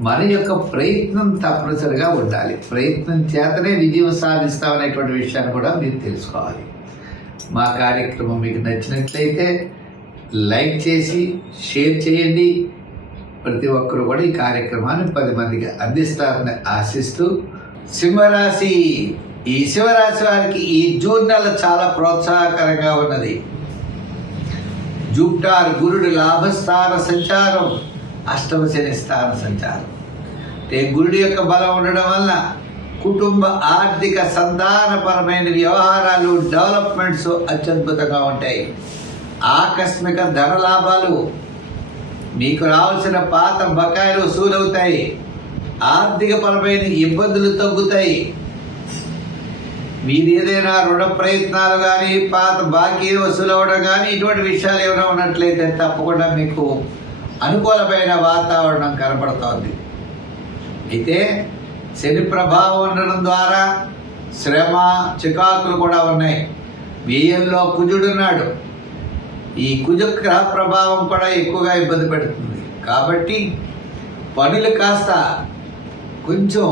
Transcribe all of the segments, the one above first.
మన యొక్క ప్రయత్నం తప్పనిసరిగా ఉండాలి. ప్రయత్నం చేతనే విజయం సాధిస్తామనేటువంటి విషయాన్ని కూడా మీరు తెలుసుకోవాలి. మా కార్యక్రమం మీకు నచ్చినట్లయితే లైక్ చేసి షేర్ చేయండి. ప్రతి ఒక్కరు కూడా ఈ కార్యక్రమాన్ని పది మందికి అందిస్తారని ఆశిస్తూ సింహరాశి ఈ శివరాశి వారికి ఈ జూన్ నెల చాలా ప్రోత్సాహకరంగా ఉన్నది. జూప్టార్ గురుడు లాభస్థాన సంచారం. అష్టమ శని స్థాన సంచారం. అంటే గురుడి యొక్క బలం ఉండడం వల్ల కుటుంబ ఆర్థిక సంధానపరమైన వ్యవహారాలు డెవలప్మెంట్స్ అత్యద్భుతంగా ఉంటాయి. ఆకస్మిక ధన లాభాలు మీకు రావాల్సిన పాత బకాయిలు వసూలవుతాయి ఆర్థికపరమైన ఇబ్బందులు తగ్గుతాయి. మీరు ఏదైనా రుణ ప్రయత్నాలు కానీ పాత బాకీ వసూలు అవ్వడం కానీ ఇటువంటి విషయాలు ఏమైనా ఉన్నట్లయితే తప్పకుండా మీకు అనుకూలమైన వాతావరణం కనపడుతోంది అయితే శని ప్రభావం ఉండడం ద్వారా శ్రమ చికాకులు కూడా ఉన్నాయి. వ్యయంలో కుజుడున్నాడు ఈ కుజ గ్రహ ప్రభావం కూడా ఎక్కువగా ఇబ్బంది పెడుతుంది. కాబట్టి పనులు కాస్త కొంచెం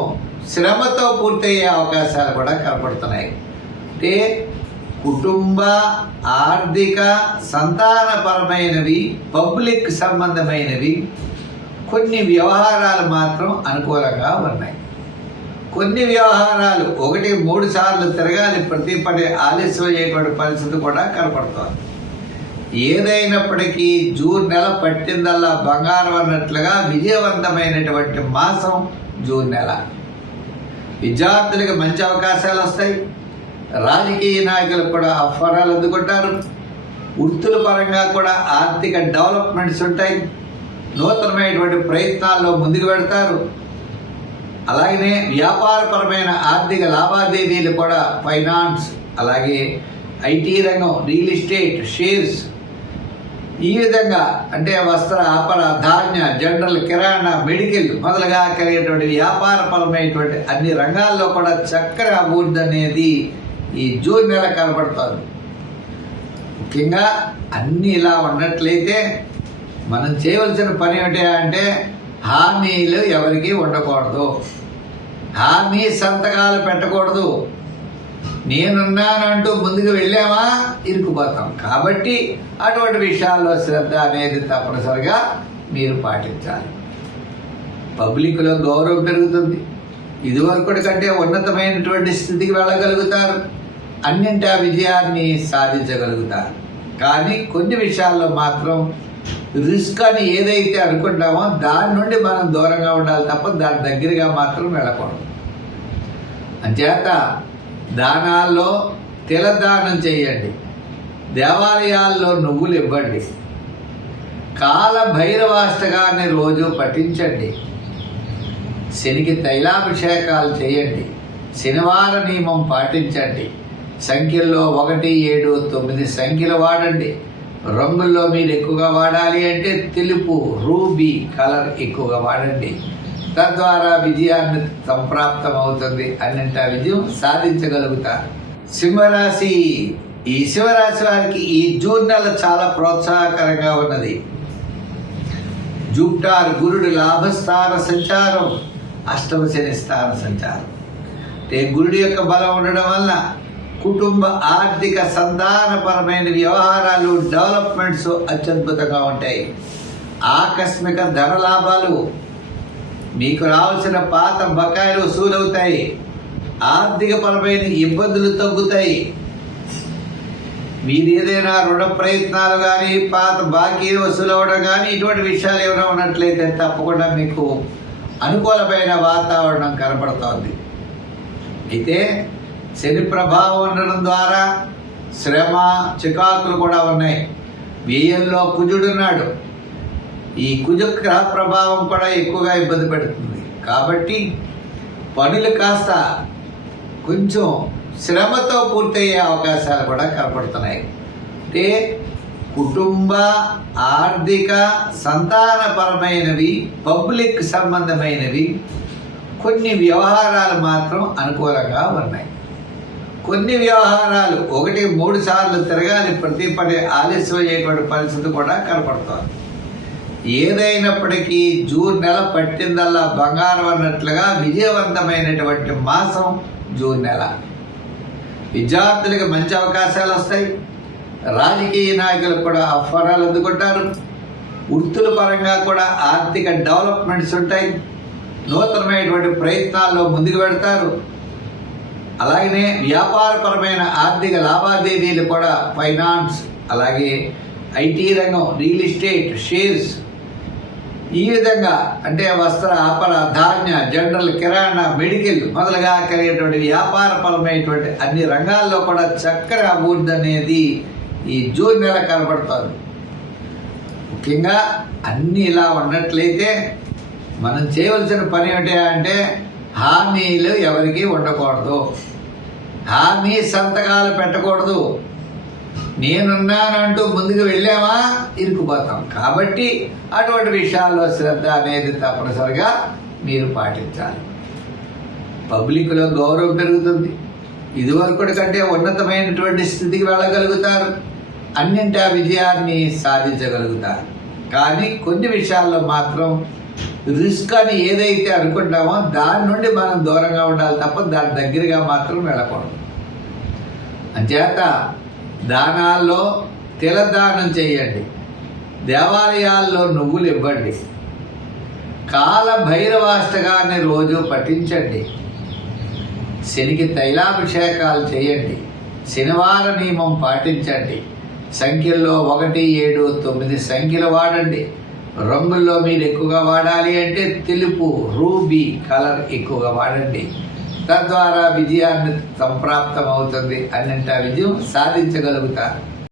శ్రమతో పూర్తయ్యే అవకాశాలు కూడా కనపడుతున్నాయి అంటే కుటుంబ ఆర్థిక సంతానపరమైనవి పబ్లిక్ సంబంధమైనవి కొన్ని వ్యవహారాలు మాత్రం అనుకూలంగా ఉన్నాయి. కొన్ని వ్యవహారాలు ఒకటి మూడు సార్లు తిరగాలి ప్రతి పని ఆలస్యం అయ్యేటువంటి పరిస్థితి కూడా కనపడుతోంది. ఏదైనప్పటికీ జూన్ నెల పట్టిందల్లా బంగారం అన్నట్లుగా విజయవంతమైనటువంటి మాసం జూన్ నెల. విద్యార్థులకు మంచి అవకాశాలు వస్తాయి. రాజకీయ నాయకులు కూడా ఆహ్వానాలు అందుకుంటారు. వృత్తుల పరంగా కూడా ఆర్థిక డెవలప్మెంట్స్ ఉంటాయి. నూతనమైనటువంటి ప్రయత్నాల్లో ముందుకు పెడతారు అలాగనే వ్యాపారపరమైన ఆర్థిక లావాదేవీలు కూడా ఫైనాన్స్ అలాగే ఐటీ రంగం రియల్ ఎస్టేట్ షేర్స్. ఈ విధంగా అంటే వస్త్ర ఆపర ధాన్య జనరల్ కిరాణా మెడికల్ మొదలుగా కలిగేటువంటి వ్యాపారపరమైనటువంటి అన్ని రంగాల్లో కూడా చక్కగా అభివృద్ధి అనేది ఈ జూన్ నెల కనపడతారు ముఖ్యంగా అన్నీ ఇలా ఉన్నట్లయితే మనం చేయవలసిన పని ఏమిటి అంటే హామీలు ఎవరికి ఉండకూడదు. హామీ సంతకాలు పెట్టకూడదు. నేనున్నానంటూ ముందుకు వెళ్ళామా? ఇరుకుపోతాం కాబట్టి అటువంటి విషయాల్లో శ్రద్ధ అనేది తప్పనిసరిగా మీరు పాటించాలి. పబ్లిక్లో గౌరవం పెరుగుతుంది. ఇదివరకు కంటే ఉన్నతమైనటువంటి స్థితికి వెళ్ళగలుగుతారు. అన్నింటా విజయాన్ని సాధించగలుగుతారు. కానీ కొన్ని విషయాల్లో మాత్రం రిస్క్ అని ఏదైతే అనుకుంటామో దాని నుండి మనం దూరంగా ఉండాలి తప్ప దాని దగ్గరగా మాత్రం వెళ్ళకూడదు. అంచేత దానాల్లో తిలదానం చేయండి. దేవాలయాల్లో నువ్వులు ఇవ్వండి. కాల భైరవాష్టగాన్ని రోజు పఠించండి. శనికి తైలాభిషేకాలు చేయండి. శనివార నియమం పాటించండి. సంఖ్యల్లో ఒకటి ఏడు తొమ్మిది సంఖ్యలు వాడండి. రంగుల్లో మీరు ఎక్కువగా వాడాలి అంటే తెలుపు రూబీ కలర్ ఎక్కువగా వాడండి. తద్వారా విజయాన్ని సంప్రాప్తం అవుతుంది అన్నింట విజయం సాధించగలుగుతారు సింహరాశి ఈ శివరాశి వారికి ఈ జూన్ నెల చాలా ప్రోత్సాహకరంగా ఉన్నది. జూప్టార్ గురుడు లాభస్థాన సంచారం అష్టమ శని స్థాన సంచారం. అంటే గురుడి యొక్క బలం ఉండడం వల్ల కుటుంబ ఆర్థిక సంతానపరమైన వ్యవహారాలు డెవలప్మెంట్స్ అత్యద్భుతంగా ఉంటాయి. ఆకస్మిక ధన లాభాలు మీకు రావాల్సిన పాత బకాయిలు వసూలవుతాయి ఆర్థికపరమైన ఇబ్బందులు తగ్గుతాయి. మీరు ఏదైనా రుణ ప్రయత్నాలు కానీ పాత బాకీలు వసూలు కానీ ఇటువంటి విషయాలు ఏమైనా ఉన్నట్లయితే తప్పకుండా మీకు అనుకూలమైన వాతావరణం కనపడుతోంది. అయితే శని ప్రభావం ఉండడం ద్వారా శ్రమ చికాకులు కూడా ఉన్నాయి. వ్యయంలో కుజుడున్నాడు ఈ కుజ గ్రహ ప్రభావం కూడా ఎక్కువగా ఇబ్బంది పెడుతుంది. కాబట్టి పనులు కాస్త కొంచెం శ్రమతో పూర్తయ్యే అవకాశాలు కూడా కనపడుతున్నాయి. అంటే కుటుంబ ఆర్థిక సంతానపరమైనవి పబ్లిక్ సంబంధమైనవి కొన్ని వ్యవహారాలు మాత్రం అనుకూలంగా ఉన్నాయి. కొన్ని వ్యవహారాలు ఒకటి మూడు సార్లు తిరగాలి ప్రతి పని ఆలస్యం అయ్యేటువంటి పరిస్థితి కూడా కనపడుతోంది. ఏదైనప్పటికీ జూన్ నెల పట్టిందల్లా బంగారం అన్నట్లుగా విజయవంతమైనటువంటి మాసం జూన్ నెల. విద్యార్థులకు మంచి అవకాశాలు వస్తాయి. రాజకీయ నాయకులు కూడా ఆహ్వానాలు అందుకుంటారు. వృత్తుల పరంగా కూడా ఆర్థిక డెవలప్మెంట్స్ ఉంటాయి. నూతనమైనటువంటి ప్రయత్నాల్లో ముందుకు పెడతారు అలాగనే వ్యాపారపరమైన ఆర్థిక లావాదేవీలు కూడా ఫైనాన్స్ అలాగే ఐటీ రంగం రియల్ ఎస్టేట్ షేర్స్ ఈ విధంగా అంటే వస్త్ర ఆపర ధాన్య జనరల్ కిరాణా మెడికల్ మొదలుగా కలిగేటువంటి వ్యాపారపరమైనటువంటి అన్ని రంగాల్లో కూడా చక్కగా అభివృద్ధి అనేది ఈ జూన్ నెల కనబడుతుంది. ముఖ్యంగా అన్నీ ఇలా ఉన్నట్లయితే మనం చేయవలసిన పని ఏమిటి అంటే హామీలు ఎవరికి ఉండకూడదు. హామీ సంతకాలు పెట్టకూడదు. నేనున్నానంటూ ముందుకు వెళ్ళామా ఇరుకుపోతాం. కాబట్టి అటువంటి విషయాల్లో శ్రద్ధ అనేది తప్పనిసరిగా మీరు పాటించాలి. పబ్లిక్లో గౌరవం పెరుగుతుంది. ఇదివరకటి కంటే ఉన్నతమైనటువంటి స్థితికి వెళ్ళగలుగుతారు. అన్నింటా విజయాన్ని సాధించగలుగుతారు. కానీ కొన్ని విషయాల్లో మాత్రం రిస్క్ అని ఏదైతే అనుకుంటామో దాని నుండి మనం దూరంగా ఉండాలి తప్ప దాని దగ్గరగా మాత్రం వెళ్ళకూడదు. అంచేత దానాల్లో తిలదానం చేయండి. దేవాలయాల్లో నువ్వులు ఇవ్వండి. కాల భైరవాష్టకాన్ని రోజు పఠించండి. శనికి తైలాభిషేకాలు చేయండి. శనివార నియమం పాటించండి. సంఖ్యల్లో ఒకటి ఏడు తొమ్మిది సంఖ్యలు వాడండి. రంగుల్లో మీరు ఎక్కువగా వాడాలి అంటే తెలుపు రూబీ కలర్ ఎక్కువగా వాడండి. తద్వారా విజయాన్ని సంప్రాప్తం అవుతుంది అన్నింటా విజయం సాధించగలుగుతారు.